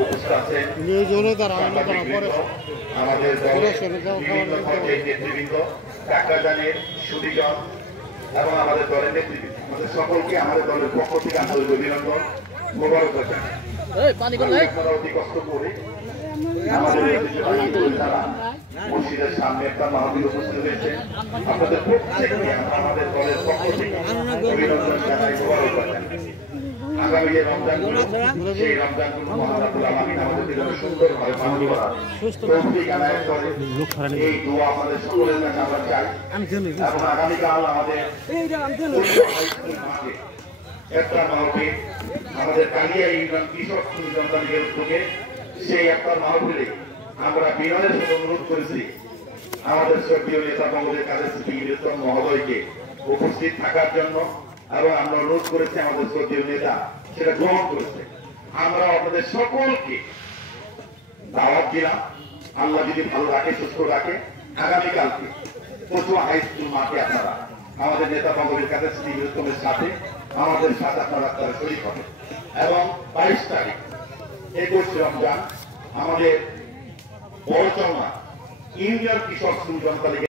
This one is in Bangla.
উপস্থিত আছেন আমাদের বিভিন্ন পর্যায়ের নেতৃবৃন্দ, টাকাদানের সুদীজন এবং আমাদের দলের নেতৃবৃন্দ, আমাদের সকলকে আমাদের দলের পক্ষ থেকে আন্তরিক অভিনন্দন, মোবারকবাদ জানাই। আপনারা অতি কষ্ট করে আমাদের মসজিদের সামনে একটা মাহফিল উপস্থিত হয়েছে। আপনাদের প্রত্যেককে আমাদের দলের পক্ষ থেকে অভিনন্দন জানাই, মোবারকবাদ জানাই। আগামী যে রমজানগুলো, সেই রমজানগুলো মহান রব্বুল আলামিন আমাদের জীবনে সুন্দরভাবে পালন করা তৌফিক আনায়াত করে, এই দোয়া আমাদের সকলের কাছে আমরা চাই। এবং আগামীকাল আমাদের একটা মাহফিল আমাদের কালিয়া ইউনিয়ন কৃষক জনতা লীগের উদ্যোগে, সেই একটা মাহফিলে আমরা বিনয়ের সাথে অনুরোধ করেছি আমাদের শ্রদ্ধেয় নেতা বঙ্গবন্ধু কাদের সিদ্দিকী মহোদয়কে উপস্থিত থাকার জন্য, এবং আমরা অনুরোধ করেছি আমাদের শ্রদ্ধেয় নেতা সেটা গ্রহণ করেছে। আমরা আপনাদের সকলকে দাওয়াত দিলাম, আল্লাহ যদি ভালো রাখে, সুস্থ রাখে, আগামীকালকে পচুয়া হাই স্কুল মাঠে আপনারা আমাদের নেতা বঙ্গবন্ধু কাদের সিদ্দিকীর সাথে আমাদের সাথে আপনারা তারা শরীক হবে। এবং 22 তারিখ 21 রমজান আমাদের বড়চৌনা ইউনিয়ন কৃষক জনতা লীগের